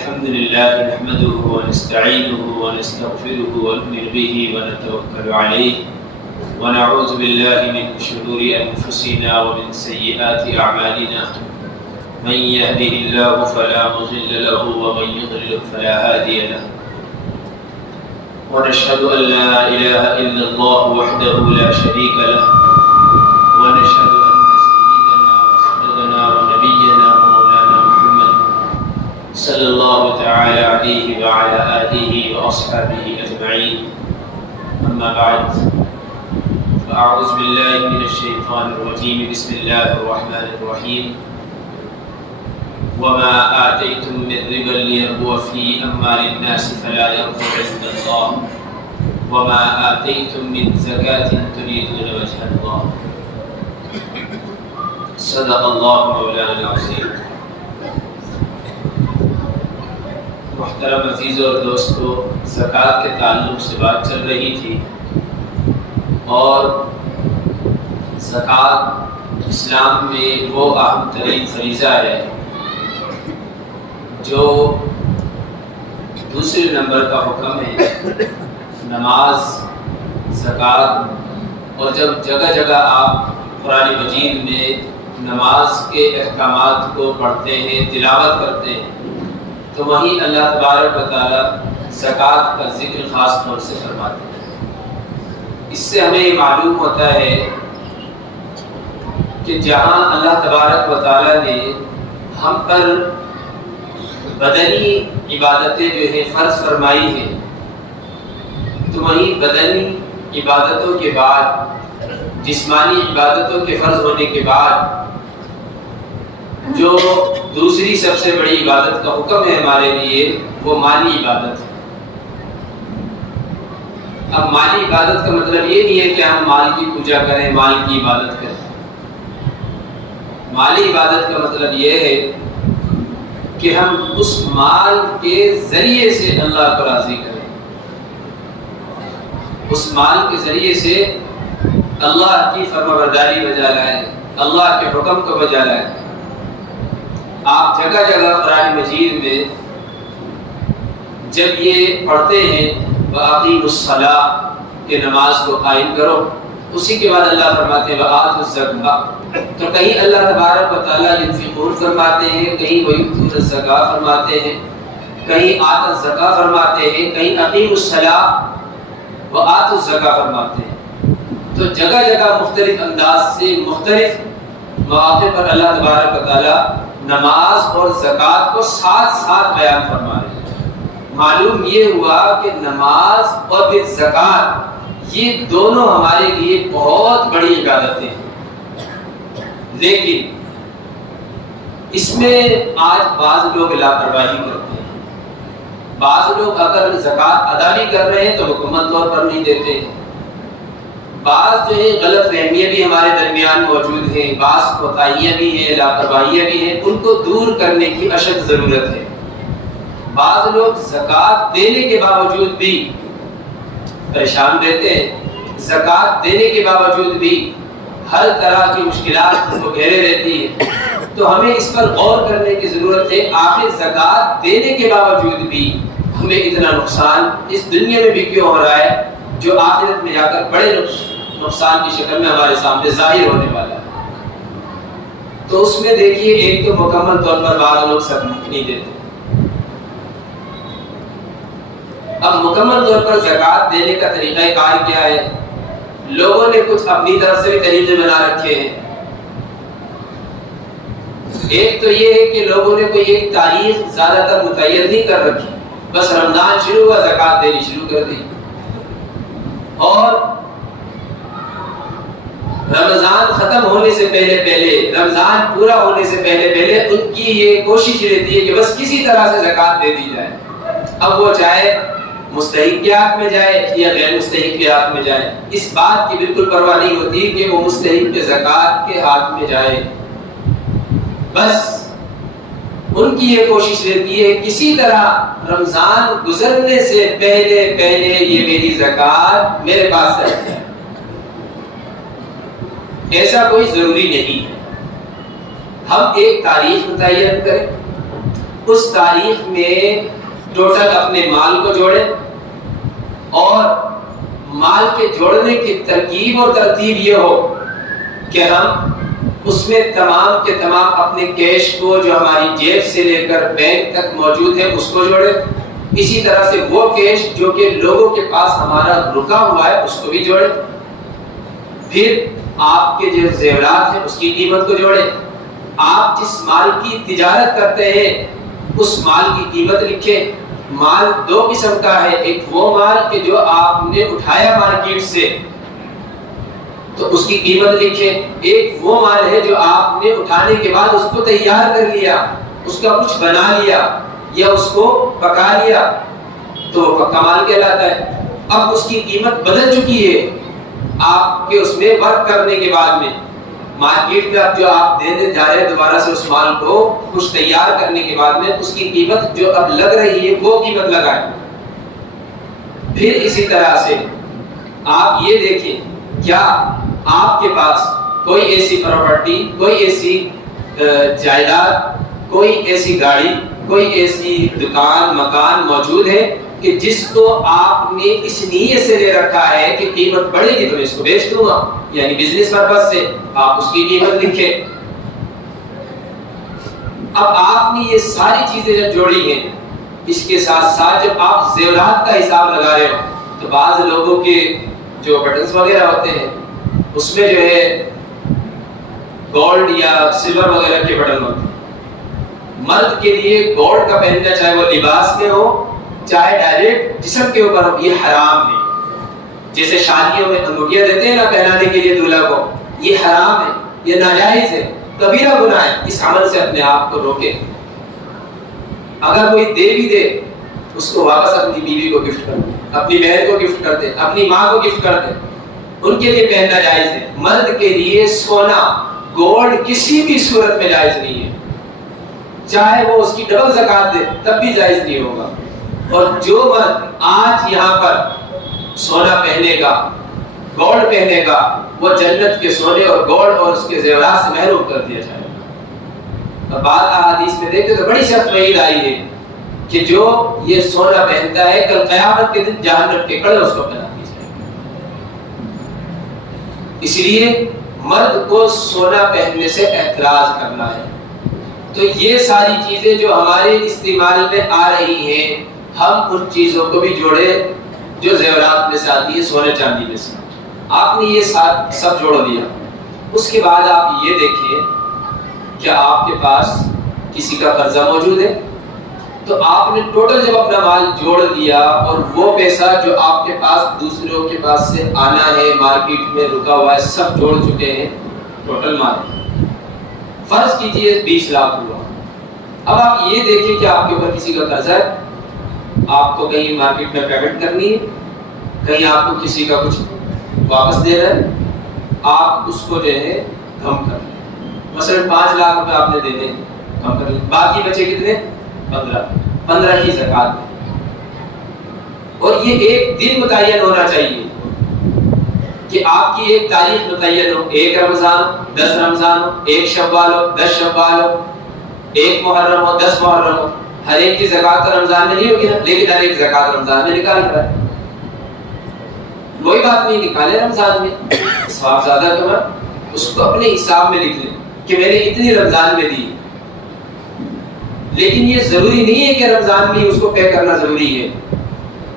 الحمد لله نحمده ونستعينه ونستغفره ونؤمن به ونتوكل عليه ونعوذ بالله من شرور أنفسنا ومن سيئات أعمالنا من يهده الله فلا مضل له ومن يضلل فلا هادي له ونشهد أن لا إله إلا الله وحده لا شريك له ونشهد أن سيدنا وسندنا ونبينا ومولانا محمد صلى الله تعالى عليه وعلى آله وأصحابه أجمعين. أما بعد فأعوذ بالله من الشيطان الرجيم. بسم الله الرحمن الرحيم. وما آتيتم من ربا ليربو في أموال الناس فلا يربو عند الله وما آتيتم من زكاة تريدون وجه الله. صدق الله مولانا العظيم. محترم عزیز اور دوستو، زکوٰۃ کے تعلق سے بات چل رہی تھی اور زکوٰۃ اسلام میں وہ اہم ترین فریضہ ہے جو دوسرے نمبر کا حکم ہے. نماز، زکوٰۃ، اور جب جگہ جگہ آپ قرآن مجید میں نماز کے احکامات کو پڑھتے ہیں، تلاوت کرتے ہیں، تو وہیں اللہ تبارک و تعالیٰ زکوٰۃ کا ذکر خاص طور سے فرماتے ہیں. اس سے ہمیں یہ معلوم ہوتا ہے کہ جہاں اللہ تبارک و تعالیٰ نے ہم پر بدنی عبادتیں جو ہیں فرض فرمائی ہیں، تو وہیں بدنی عبادتوں کے بعد، جسمانی عبادتوں کے فرض ہونے کے بعد جو دوسری سب سے بڑی عبادت کا حکم ہے ہمارے لیے، وہ مالی عبادت ہے. اب مالی عبادت کا مطلب یہ نہیں ہے کہ ہم مال کی پوجا کریں، مال کی عبادت کریں. مالی عبادت کا مطلب یہ ہے کہ ہم اس مال کے ذریعے سے اللہ کو راضی کریں، اس مال کے ذریعے سے اللہ کی فرمانبرداری بجا لائیں، اللہ کے حکم کو بجا لائیں. آپ جگہ جگہ قرآن مجید میں جب یہ پڑھتے ہیں وَأَقِيمُوا الصَّلَاةَ کہ نماز کو قائم کرو، اسی کے بعد اللہ فرماتے ہیں وَآتُوا الزَّكَاةَ. تو کہیں اللہ تبارک و تعالیٰ ينفقون فرماتے ہیں، کہیں وَيُؤْتُونَ الزَّكَاةَ فرماتے ہیں، کہیں آتَ الزَّكَاةَ فرماتے ہیں، کہیں أَقِيمُوا الصَّلَاةَ وَآتُوا الزَّكَاةَ فرماتے ہیں. تو جگہ جگہ مختلف انداز سے مختلف مواقع پر اللہ تبارک و تعالیٰ نماز اور زکوٰۃ کو ساتھ ساتھ بیان فرما رہے ہیں. معلوم یہ ہوا کہ نماز اور پھر زکوٰۃ یہ دونوں ہمارے لیے بہت بڑی عبادتیں ہیں، لیکن اس میں آج بعض لوگ لاپرواہی کرتے ہیں. بعض لوگ اگر زکوٰۃ ادا بھی کر رہے ہیں تو مکمل طور پر نہیں دیتے ہیں. بعض جو ہے غلط فہمیاں بھی ہمارے درمیان موجود ہیں، بعض کوتاہیاں بھی ہیں، لاپرواہیاں بھی ہیں، ان کو دور کرنے کی اشد ضرورت ہے. بعض لوگ زکوٰۃ دینے کے باوجود بھی پریشان رہتے ہیں، زکوٰۃ دینے کے باوجود بھی ہر طرح کی مشکلات ان کو گھیرے رہتی ہے. تو ہمیں اس پر غور کرنے کی ضرورت ہے. آخر زکوٰۃ دینے کے باوجود بھی ہمیں اتنا نقصان اس دنیا میں بھی کیوں ہو رہا ہے، جو آخرت میں جا کر بڑے نقصان کی شکل میں ہمارے سامنے ظاہر ہونے والا ہے. تو اس میں دیکھیے، ایک تو مکمل طور پر بعض لوگ سبق نہیں دیتے. اب مکمل طور پر زکوٰۃ دینے کا طریقہ کار کیا ہے؟ لوگوں نے کچھ اپنی طرف سے بھی طریقے بنا رکھے ہیں. ایک تو یہ ہے کہ لوگوں نے کوئی ایک تاریخ زیادہ تر متعین نہیں کر رکھی، بس رمضان شروع ہوا زکوٰۃ دینی شروع کر دی، اور رمضان ختم ہونے سے پہلے رمضان پورا ہونے سے پہلے ان کی یہ کوشش رہتی ہے کہ بس کسی طرح سے زکوٰۃ دے دی جائے. اب وہ چاہے مستحق کے ہاتھ میں جائے یا غیر مستحق کے ہاتھ میں جائے، اس بات کی بالکل پرواہ نہیں ہوتی کہ وہ مستحق کے زکوٰۃ کے ہاتھ میں جائے. بس ان کی یہ کوشش رہتی ہے کسی طرح رمضان گزرنے سے پہلے یہ میری زکوٰۃ میرے پاس سے جائے. ایسا کوئی ضروری نہیں ہے. ہم ایک تاریخ متعین کریں، اس تاریخ میں ٹوٹل اپنے مال کو جوڑے، اور مال کے جوڑنے کی ترکیب اور ترتیب یہ ہو کہ ہم اس میں تمام کے تمام اپنے کیش کو جو ہماری جیب سے لے کر بینک تک موجود ہے اس کو جوڑے، اسی طرح سے وہ کیش جو کہ لوگوں کے پاس ہمارا رکا ہوا ہے اس کو بھی جوڑے، پھر آپ کے جو زیورات ہیں اس کی قیمت کو جوڑے، آپ جس مال کی تجارت کرتے ہیں اس مال کی قیمت لکھیں۔ مال دو قسم کا ہے، ایک وہ مال کہ جو آپ نے اٹھایا مارکیٹ سے تو اس کی قیمت لکھیں، ایک وہ مال ہے جو آپ نے اٹھانے کے بعد اس کو تیار کر لیا، اس کا کچھ بنا لیا یا اس کو پکا لیا تو وہ پکا مال کہلاتا ہے۔ اب اس کی قیمت بدل چکی ہے آپ کے اس میں ورک کرنے کے بعد میں، مارکیٹ میں اب جو آپ دینے جا رہے ہیں دوبارہ سے اس مال کو کچھ تیار کرنے کے بعد میں اس کی قیمت جو اب لگ رہی ہے وہ قیمت لگائیں۔ پھر اسی طرح سے آپ یہ دیکھیں کیا آپ کے پاس کوئی ایسی پراپرٹی، کوئی ایسی جائیداد، کوئی ایسی گاڑی، کوئی ایسی دکان مکان موجود ہے کہ جس کو آپ نے اس نیت سے لے رکھا ہے کہ قیمت بڑھے گی تو میں اس کو بیچ دوں گا، یعنی بزنس پرپس سے آپ اس کی قیمت لکھیں۔ اب آپ نے یہ ساری چیزیں جب جوڑی ہیں، اس کے ساتھ ساتھ جب آپ زیورات کا حساب لگا رہے ہو تو بعض لوگوں کے جو بٹنز وغیرہ ہوتے ہیں اس میں جو ہے گولڈ یا سلور وغیرہ کے بٹن ہوتے ہیں۔ مرد کے لیے گولڈ کا پہننا چاہے وہ لباس میں ہو چاہے ڈائریکٹ جسم کے اوپر ہو یہ حرام ہے۔ جیسے شادیوں میں انگوٹھیاں دیتے ہیں نا پہنانے کے لیے دولہا کو، یہ حرام ہے، یہ ناجائز ہے، کبیرہ گناہ ہے۔ اس عمل سے اپنے آپ کو روکے۔ اگر کوئی دے بھی دے اس کو واپس اپنی بیوی کو گفٹ کر دے، اپنی بہن کو گفٹ کر دے، اپنی ماں کو گفٹ کر دے، ان کے لیے پہننا جائز ہے۔ مرد کے لیے سونا گولڈ کسی بھی صورت میں جائز نہیں ہے، چاہے وہ اس کی ڈبل زکات دے تب بھی جائز نہیں ہوگا۔ اور جو مرد آج یہاں پر سونا پہنے گا، گولڈ پہنے گا، وہ جنت کے سونے اور گولڈ اور اس کے زیورات سے محروم کر دیا جائے گا۔ اب بعض احادیث میں دیکھیں تو بڑی سخت وعید آئی ہے کہ جو یہ سونا پہنتا ہے کل قیامت کے دن جہنم کے کڑے اس کو پہنا دی جائے گا۔ اس لیے مرد کو سونا پہننے سے احتراز کرنا ہے۔ تو یہ ساری چیزیں جو ہمارے استعمال میں آ رہی ہیں ہم ان چیزوں کو بھی جوڑے جو زیورات میں سے آتی ہے، سونے چاندی میں سے۔ آپ نے یہ سب جوڑ دیا، اس کے بعد آپ یہ دیکھیں کیا آپ کے پاس کسی کا قرضہ موجود ہے؟ تو آپ نے ٹوٹل جب اپنا مال جوڑ دیا اور وہ پیسہ جو آپ کے پاس دوسروں کے پاس سے آنا ہے مارکیٹ میں رکا ہوا ہے سب جوڑ چکے ہیں، ٹوٹل مال فرض کیجئے 20 لاکھ ہوا۔ اب آپ یہ دیکھیں کہ آپ کے اوپر کسی کا قرضہ ہے، آپ کو کہیں مارکیٹ میں پیمنٹ کرنی ہے، کہیں آپ کو کسی کا کچھ واپس دینا ہے، آپ اس کو جو ہے کم کر لیں۔ مثلا 5 لاکھ روپے آپ نے دینے کم کر لیں، باقی بچے کتنے 15 کی زکات دیں۔ اور یہ ایک دن متعین ہونا چاہیے کہ آپ کی ایک تاریخ متعین ہو، 1 رمضان ہو، 10 رمضان ہو، 1 شوال ہو، 10 شوال ہو، 1 محرم ہو، 10 محرم ہو۔ ہر ایک کی زکات تو رمضان میں نہیں ہوگی نا، لیکن ہر ایک زکات رمضان میں نکال رہا ہے۔ کوئی بات نہیں، نکالے رمضان میں، ثواب زیادہ کما، اس کو اپنے حساب میں لکھ لیں کہ میں نے اتنی رمضان میں دی۔ لیکن یہ ضروری نہیں ہے کہ رمضان میں اس کو پے کرنا ضروری ہے۔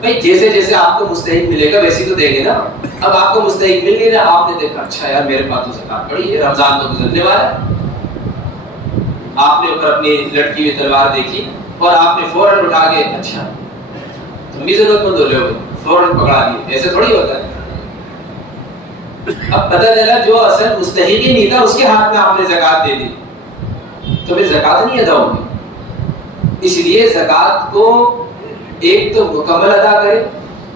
بھائی جیسے جیسے آپ کو مستحق ملے گا ویسے تو دیں گے نا۔ اب آپ کو مستحق مل گیا، آپ نے دیکھا اچھا یار میرے پاس تو زکات پڑی ہے، رمضان تو گزرنے والا ہے، آپ نے اوپر اپنی لٹکی ہوئی تلوار دیکھی اور آپ نے فوراً اٹھا کے اچھا تم بھی ضرورت مند ہو رہے ہو، فوراً پکڑا دیے۔ ایسے تھوڑی ہوتا ہے۔ اب پتہ چلا جو اصل مستحق ہی نہیں تھا اس کے ہاتھ میں آپ نے زکات دے دی تو پھر زکات نہیں ادا ہوگی۔ اس لیے زکات کو ایک تو مکمل ادا کرے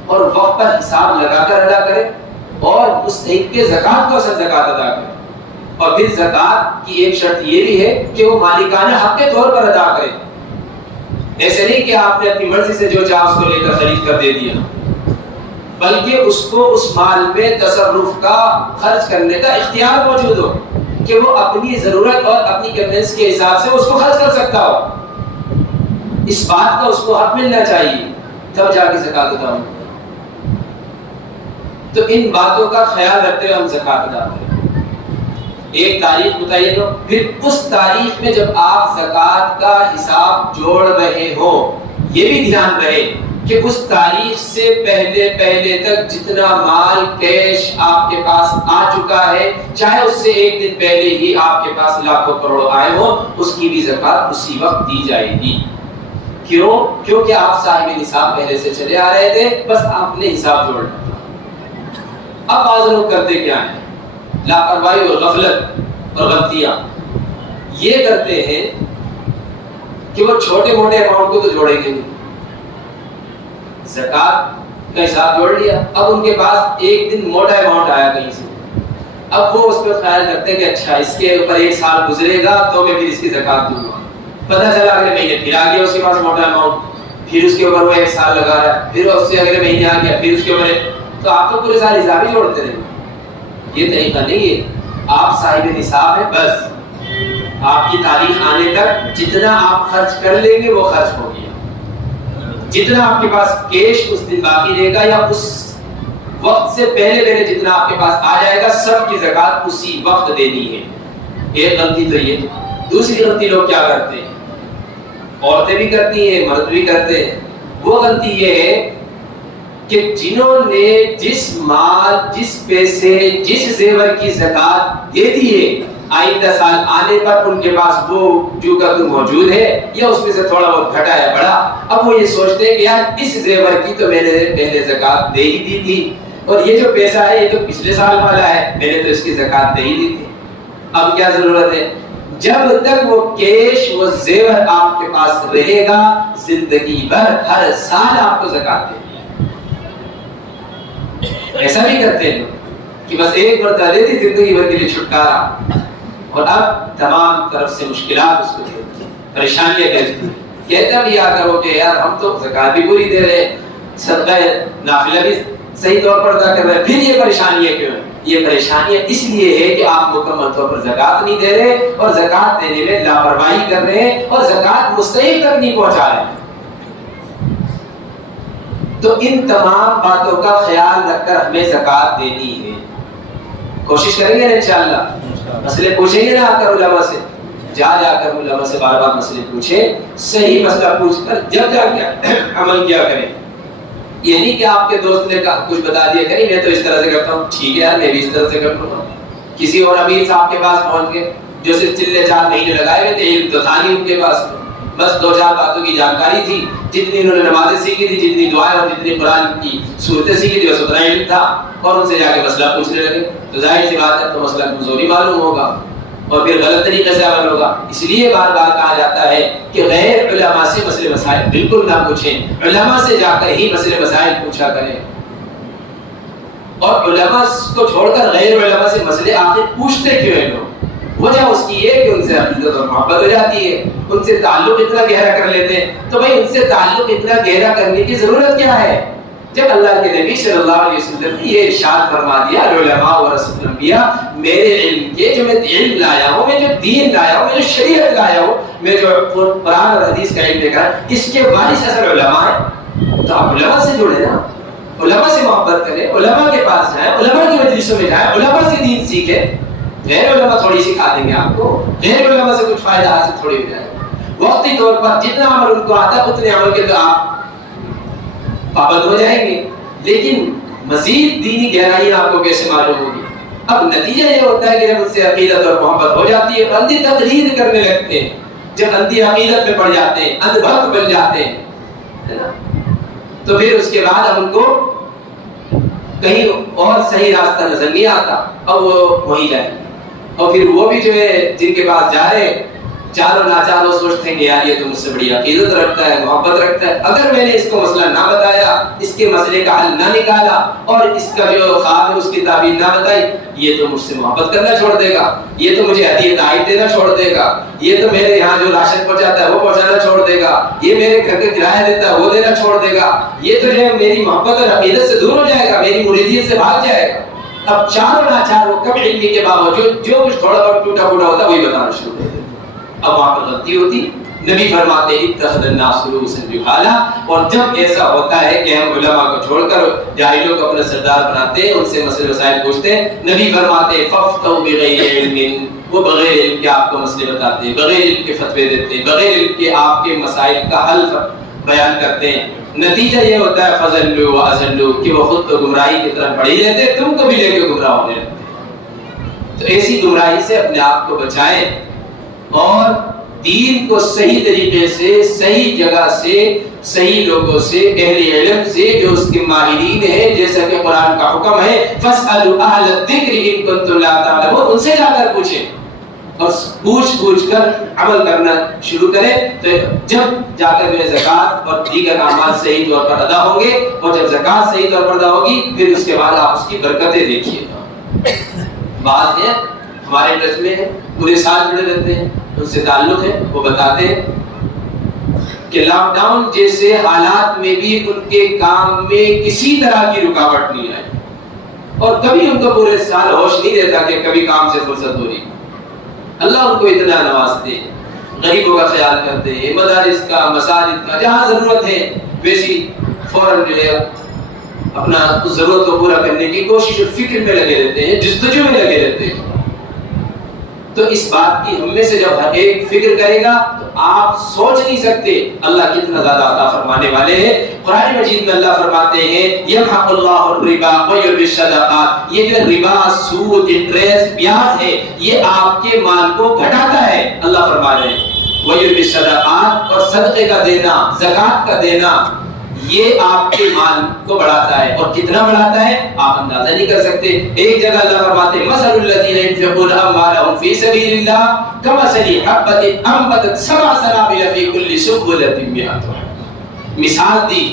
اور وقت پر حساب لگا کر ادا کرے، اور مستحق کے زکات کو اصل زکات ادا کرے۔ اور پھر زکات کی ایک شرط یہ بھی ہے کہ وہ مالکانہ حق کے طور پر ادا کرے۔ ایسے نہیں کہ آپ نے اپنی مرضی سے جو چاہا اس کو لے کر خرید کر دے دیا، بلکہ اس کو اس مال میں تصرف کا خرچ کرنے کا اختیار موجود ہو کہ وہ اپنی ضرورت اور اپنی کنوینس کے حساب سے اس کو خرچ کر سکتا ہو۔ اس بات کا اس کو حق ملنا چاہیے، تب جا کے زکات ادا ہوگی۔ تو ان باتوں کا خیال رکھتے ہوئے ہم زکات ادا کریں۔ ایک تاریخ بتائیے تو پھر اس تاریخ میں جب آپ زکات کا حساب جوڑ رہے ہو، یہ بھی دھیان رہے کہ اس تاریخ سے پہلے تک جتنا مال کیش آپ کے پاس آ چکا ہے، چاہے اس سے ایک دن پہلے ہی آپ کے پاس لاکھوں کروڑ آئے ہو، اس کی بھی زکات اسی وقت دی جائے گی۔ کیوں؟ کیونکہ آپ صاحب نصاب پہلے سے چلے آ رہے تھے، بس آپ نے حساب جوڑ لیا۔ اب بعض لوگ کرتے کیا ہیں؟ لاپرواہی اور غفلت اور غلطیاں یہ کرتے ہیں کہ وہ چھوٹے موٹے اماؤنٹ کو تو جوڑیں گے نہیں، زکات کا حساب جوڑ لیا، اب ان کے پاس ایک دن موٹا اماؤنٹ آیا کہیں سے، اب وہ اس پہ خیال کرتے ہیں کہ اچھا اس کے اوپر ایک سال گزرے گا تو میں پھر اس کی زکات دوں گا، پتہ چلا اگلے مہینے پھر آ گیا اس کے پاس موٹا اماؤنٹ، پھر اس کے اوپر وہ ایک سال لگا رہا ہے، پھر اس سے اگلے مہینے آ گیا، پھر اس کے اوپر، تو آپ تو پورے سال حساب ہی جوڑتے رہیں۔ یہ طریقہ نہیں ہے، آپ صاحب نصاب ہے، بس آپ کی تاریخ آنے تک جتنا آپ خرچ کر لیں گے وہ خرچ ہو گیا، جتنا آپ کے پاس کیش اس دن باقی رہے گا یا اس وقت سے پہلے جتنا آپ کے پاس آ جائے گا، سب کی زکات اسی وقت دینی ہے۔ ایک غلطی تو یہ۔ دوسری غلطی لوگ کیا کرتے ہیں، عورتیں بھی کرتی ہیں، مرد بھی کرتے ہیں، وہ غلطی یہ ہے کہ جنہوں نے جس مال، جس پیسے، جس زیور کی زکات دے دی ہے، آئندہ سال آنے پر ان کے پاس وہ جو کا تو موجود ہے یا اس میں سے تھوڑا بہت گھٹا ہے بڑا، اب وہ یہ سوچتے ہیں کہ یار اس زیور کی تو میں نے پہلے زکات دے ہی دی تھی، اور یہ جو پیسہ ہے یہ تو پچھلے سال والا ہے، میں نے تو اس کی زکات دے ہی دی تھی۔ اب کیا ضرورت ہے؟ جب تک وہ کیش، وہ زیور آپ کے پاس رہے گا، زندگی بھر ہر سال آپ کو زکات دے۔ ایسا بھی کرتے ہیں کہ بس ایک مرتبہ دے دی، زندگی بھر کے لیے چھٹکارا، اور اب تمام طرف سے مشکلات اس کو دیتی ہیں، پریشانیاں دیتی ہیں۔ کہتا بھی آ کرو کہ یار ہم تو زکات بھی پوری دے رہے، صدقہ نافلہ بھی صحیح طور پر ادا کر رہے، پھر یہ پریشانیاں کیوں ہیں؟ یہ پریشانیاں اس لیے ہے کہ آپ مکمل طور پر زکات نہیں دے رہے، اور زکات دینے میں لاپرواہی کر رہے ہیں، اور زکات مستحق تک نہیں پہنچا رہے ہیں۔ تو ان تمام باتوں کا خیال رکھ کر ہمیں زکات دینی ہے۔ کوشش کریں گے نا انشاءاللہ، مسئلے پوچھیں گے نا آ کر علماء سے، جا کر علماء سے بار بار مسئلے پوچھیں، صحیح مسئلہ پوچھ کر جب جا کے عمل کیا کریں۔ یہ نہیں کہ آپ کے دوست نے کچھ بتا دیا کہ نہیں میں تو اس طرح سے کرتا ہوں، ٹھیک ہے یار میں بھی اس طرح سے کرتا ہوں۔ کسی اور امیر صاحب کے پاس پہنچ گئے جو صرف چلے 4 مہینے لگائے ہوئے تھے، علم تو تھا نہیں ان کے پاس، بس 2-4 باتوں کی جانکاری تھی، جتنی انہوں نے نمازیں سیکھی تھی، جتنی دعائیں اور جتنی قرآن کی صورتیں سیکھی تھی، بس اتنا علم تھا، اور ان سے جا کے مسئلہ پوچھنے لگے، تو ظاہر سی بات ہے تو مسئلہ کمزوری معلوم ہوگا اور پھر غلط طریقے سے عمل ہوگا۔ اس لیے بار بار کہا جاتا ہے کہ غیر علماء سے مسئلے مسائل بالکل نہ پوچھیں، علماء سے جا کر ہی مسئلے مسائل پوچھا کریں، اور علماء کو چھوڑ کر غیر علماء سے مسئلے آخر پوچھتے کیوں ہیں لوگ؟ وجہ اس کی یہ کہ ان سے عقیدت اور محبت ہو جاتی ہے، ان سے تعلق اتنا گہرا کر لیتے ہیں۔ تو بھائی ان سے تعلق اتنا گہرا کرنے کی ضرورت کیا ہے جب اللہ کے نبی صلی اللہ علیہ وسلم نے یہ ارشاد فرما دیا علماء ورثۃ الانبیاء، میرے علم کے جو میں علم لایا ہوں، میں جو دین لایا ہوں، میں جو شریعت لایا ہوں، میں جو قرآن اور حدیث کا علم لے کر، اس کے وارث اصل علماء ہیں۔ تو آپ علماء سے جڑے نا، علماء سے محبت کریں، علماء کے پاس جائیں، علماء کی مجلسوں میں جائیں، علماء سے دین سیکھیں۔ غیر علماء تھوڑی سکھا دیں گے آپ کو، غیر علماء سے کچھ فائدہ حاصل تھوڑی ہو جائے گا۔ وقتی طور پر جتنا عمل ان کو آتا ہے اتنے عمل کے تو آپ پابند ہو جائیں گے، لیکن مزید دینی گہرائی آپ کو کیسے معلوم ہوگی؟ اب نتیجہ یہ ہوتا ہے کہ جب ان سے عقیدت اور محبت ہو جاتی ہے، اندھی تقلید کرنے لگتے ہیں، جب اندھی عقیدت میں پڑ جاتے ہیں، اندھ بھکت بن جاتے ہیں، ہے نا، تو پھر اس کے بعد ہم ان کو کہیں اور صحیح راستہ نظر نہیں آتا، اب وہ وہیں جائیں، اور پھر وہ بھی جو ہے جن کے پاس جا رہے چاروں ناچاروں سوچتے ہیں کہ یار یہ تو مجھ سے بڑی عقیدت رکھتا ہے، محبت رکھتا ہے، اگر میں نے اس کو مسئلہ نہ بتایا، اس کے مسئلے کا حل نہ نکالا، اور اس کا جو خواب ہے اس کی تعبیر نہ بتائی، یہ تو مجھ سے محبت کرنا چھوڑ دے گا، یہ تو مجھے ہدیہ تحائف دینا چھوڑ دے گا، یہ تو میرے یہاں جو راشن پہنچاتا ہے وہ پہنچانا چھوڑ دے گا، یہ میرے گھر کا کرایہ دیتا ہے وہ دینا چھوڑ دے گا، یہ تو جو ہے میری محبت اور عقیدت سے دور ہو جائے گا، میری مریدیت سے بھاگ جائے گا۔ اب چاروں ناچاروں کم علمی کے باوجود جو کچھ تھوڑا بہت ٹوٹا پھوٹا ہوتا ہے وہی بتانا شروع کر دیتے، اب وہاں پر غلطی ہوتی نبی فرماتے ہیں اتخذ الناس رؤوسا جہالا، اور جب ایسا ہوتا ہے کہ ہم علماء کو چھوڑ کر جاہلوں کو اپنا سردار بناتے ہیں، ان سے مسئلے مسائل پوچھتے ہیں، نبی فرماتے ہیں فافتوا بغیر علم، وہ بغیر علم کے آپ کو مسئلے بتاتے ہیں، بغیر علم کے فتوے دیتے ہیں، بغیر علم کے آپ کے مسائل کا حل بیان کرتے ہیں۔ نتیجہ یہ ہوتا ہے فضلوا واضلوا کہ وہ خود تو گمراہی کی طرف بڑھ ہی رہتے ہیں، تم کو بھی لے کے گمراہ ہونے لگتے ہیں۔ تو ایسی گمراہی سے اپنے آپ کو بچائیں اور دین کو صحیح طریقے سے، صحیح جگہ سے، صحیح لوگوں سے، اہل علم سے جو اس کے ماہرین ہیں، جیسا کہ قرآن کا حکم ہے فَاسْأَلُوا أَهْلَ الذِّكْرِ إِن كُنتُمْ لَا تَعْلَمُونَ، ان سے جا کر پوچھیں اور پوچھ کر عمل کرنا شروع کریں، تو جب جا کر جو زکوٰۃ اور دیگر اعمال صحیح طور پر ادا ہوں گے، اور جب زکوٰۃ صحیح طور پر ادا ہوگی پھر اس کے بعد آپ اس کی برکتیں دیکھیے گا۔ بعض ہیں ہمارے ٹچ میں ہیں، پورے سال جڑے رہتے ہیں، ان سے تعلق ہے، وہ بتاتے ہیں کہ لاک ڈاؤن جیسے حالات میں بھی ان کے کام میں کسی طرح کی رکاوٹ نہیں آئی، اور کبھی ان کو پورے سال ہوش نہیں رہتا کہ کبھی کام سے فرصت ہو رہی۔ اللہ ان کو اتنا نوازتے ہیں، غریبوں کا خیال کرتے ہیں، مدارس کا، مساجد کا، جہاں ضرورت ہے ویسی فوراً جو ہے اپنا اس ضرورت کو پورا کرنے کی کوشش اور فکر میں لگے رہتے ہیں، جستجو میں لگے رہتے ہیں۔ تو اس بات کی ہم میں سے جب ہر ایک فکر کرے گا تو آپ سوچ نہیں سکتے اللہ کتنا زیادہ عطا فرمانے والے ہیں۔ قرآن مجید میں اللہ فرماتے ہیں یمحق اللہ الربا ویربی الصدقات، یہ جو ربا، سود، انٹرسٹ، بیاج ہے یہ آپ کے مال کو گھٹاتا ہے، اللہ فرما رہے ہیں ویربی الصدقات، اور صدقے کا دینا، زکوٰۃ کا دینا یہ آپ کے مال کو بڑھاتا ہے، اور کتنا بڑھاتا ہے آپ اندازہ نہیں کر سکتے۔ ایک جگہ اللہ فرماتے ہیں مثل الذین ينفقون اموالهم في سبيل الله كمثل حبة انبتت سبع سنابل في كل سنبلة 100، مثال دی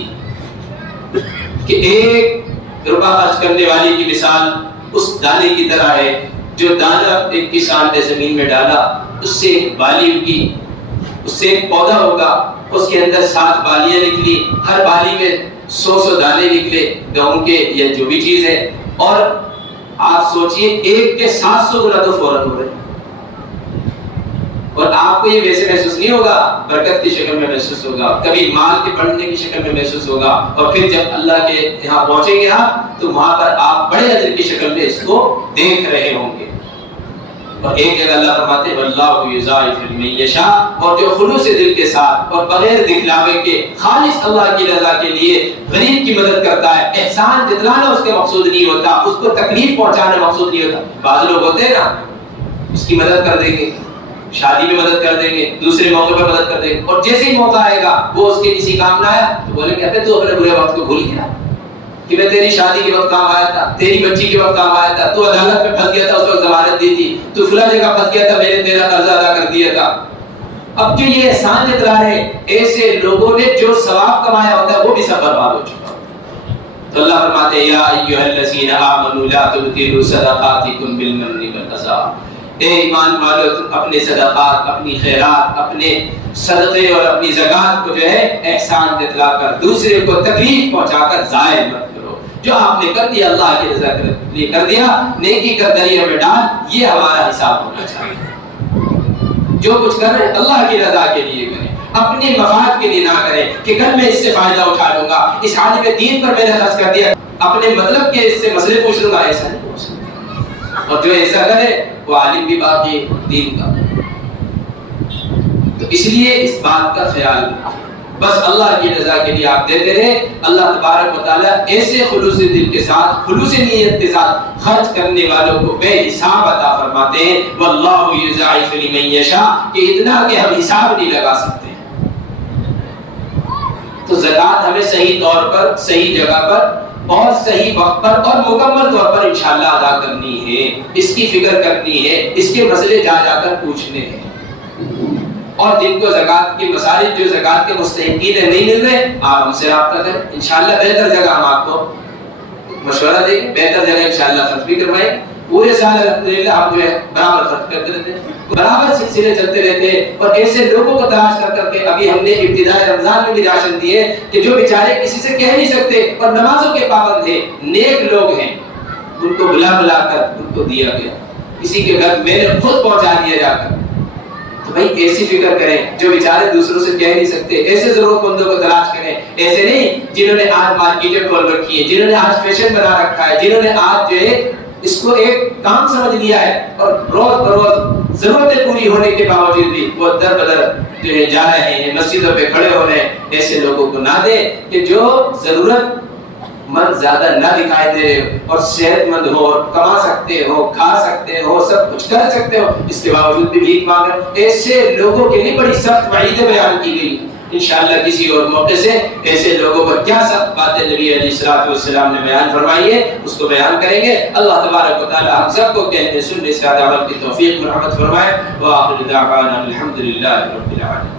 کہ ایک روپیہ خرچ کرنے والی کی مثال اس دانے کی طرح ہے جو دانہ ایک کسان نے زمین میں ڈالا، اس سے ایک بالی اگی، اس سے ایک پودا ہوگا، اس کے اندر 7 بالیاں نکلی، ہر بالی میں 100 دانے نکلے گہوں کے یا جو بھی چیز ہے، اور آپ سوچئے ایک کے 700 گنا تو فوراً ہو رہے، اور آپ کو یہ ویسے محسوس نہیں ہوگا، برکت کی شکل میں محسوس ہوگا، کبھی مال کے بڑھنے کی شکل میں محسوس ہوگا، اور پھر جب اللہ کے یہاں پہنچیں گے آپ تو وہاں پر آپ بڑے اجر کی شکل میں اس کو دیکھ رہے ہوں گے۔ اور ایک جگہ اللہ فرماتے ہیں واللہ یضاعف لمن یشاء، اور جو خلوص دل کے ساتھ اور بغیر دکھلاوے کے خالص اللہ کی رضا کے لیے غریب کی مدد کرتا ہے، احسان جتلانا اس کے مقصود نہیں ہوتا، اس کو تکلیف پہنچانا مقصود نہیں ہوتا۔ بعض لوگ ہوتے ہیں نا اس کی مدد کر دیں گے، شادی میں مدد کر دیں گے، دوسرے موقع پر مدد کر دیں گے، اور جیسے ہی موقع آئے گا وہ اس کے کسی کام نہ آیا تو بولیں گے تو اپنے برے وقت کو بھول گیا کہ میں تیری شادی کے وقت کام آیا تھا، تیری بچی کے وقت کام آیا تھا، تو عدالت میں پھنس گیا تھا اس وقت ضمانت دی تھی، تو فلاں جگہ پھنس گیا تھا میں نے تیرا قرضہ ادا کر دیا تھا۔ اب جو یہ احسان جتلا رہے ایسے لوگوں نے جو ثواب کمایا ہوتا ہے وہ بھی سب برباد ہو چکا۔ تو اللہ فرماتے ہیں یا ایھا الذین آمنوا لا تبطلوا صدقاتکم بالمن والأذى، اے ایمان والو تم اپنے صدقات، اپنی خیرات، اپنے صدقے اور اپنی زکوٰۃ کو جو ہے احسان جتلا کر دوسرے کو تکلیف پہنچا کر ضائع مت کرو۔ جو آپ نے کر دیا اللہ کی رضا کے لیے کر دیا، نیکی کا دریا میں ڈال، یہ ہمارا حساب ہونا چاہیے۔ جو کچھ کر رہے اللہ کی رضا کے لیے کریں، اپنے مفاد کے لیے نہ کریں کہ کل میں اس سے فائدہ اٹھا لوں گا، اس عالم دین پر میں نے خرچ کر دیا، اپنے مطلب کے اس سے مسئلے پوچھ لوں گا، ایسا نہیں ہو سکتا۔ اور جو ایسا کرے وہ عالم بھی باقی دین کا۔ تو اس لیے اس بات کا خیال رکھیں، بس اللہ کی رضا کے لیے آپ دیتے رہے، اللہ تبارک و تعالیٰ ایسے خلوص دل کے ساتھ، خلوص نیت کے ساتھ خرچ کرنے والوں کو بے حساب عطا فرماتے ہیں۔ واللہ یضاعف لمن یشاء، کہ اتنا کہ ہم حساب نہیں لگا سکتے۔ تو زکوٰۃ ہمیں صحیح طور پر، صحیح جگہ پر اور صحیح وقت پر اور مکمل طور پر انشاءاللہ ادا کرنی ہے، اس کی فکر کرنی ہے، اس کے مسئلے جا جا کر پوچھنے ہیں۔ اور جن کو زکوٰۃ کی مسائل، جو زکوٰۃ کے مستحقین ہیں نہیں مل رہے، آپ ہم سے رابطہ کریں، انشاءاللہ بہتر جگہ ہم آپ کو مشورہ دیں گے، بہتر جگہ انشاءاللہ خرچ بھی کروائیں۔ پورے سال الحمدللہ آپ جو ہے برابر خرچ کرتے رہتے ہیں، برابر سلسلے چلتے رہتے ہیں، اور ایسے لوگوں کو تلاش کر کر کے ابھی ہم نے ابتداء رمضان میں بھی راشن دیے کہ جو بیچارے کسی سے کہہ نہیں سکتے اور نمازوں کے پابند ہیں، نیک لوگ ہیں، ان کو بلا بلا کر ان کو دیا گیا، کسی کے گھر میں نے خود پہنچا دیا جا کر۔ تو بھائی ایسی فکر کریں جو بیچارے دوسروں سے کہہ نہیں سکتے، ایسے ضرورت مندوں کو تلاش کریں، ایسے نہیں جنہوں نے آج مارکیٹیں کھول رکھی ہیں، جنہوں نے آج فیشن بنا رکھا ہے، جنہوں نے آج جو ہے اس کو ایک کام سمجھ لیا ہے اور روز بروز ضرورتیں پوری ہونے کے باوجود بھی وہ در بدر جو ہے جا رہے ہیں، مسجدوں پہ کھڑے ہو رہے ہیں. ایسے لوگوں کو نہ دے کہ جو ضرورت مند زیادہ نہ دکھائی دے رہے اور صحت مند ہو اور کما سکتے ہو، کھا سکتے ہو، سب کچھ کر سکتے ہو، اس کے باوجود بھی بھیک مانگ رہے ہو، ایسے لوگوں کے لیے بڑی سخت وعیدیں بیان کی گئی. انشاءاللہ کسی اور موقع سے ایسے لوگوں پر کیا سخت باتیں نبی علیہ الصلوۃ والسلام نے بیان فرمائی ہے اس کو بیان کریں گے. اللہ تبارک و تعالی ہم سب کو کہنے سننے سے عمل کی توفیق مرحمت فرمائے. وآخر دعوانا الحمدللہ رب العالمین.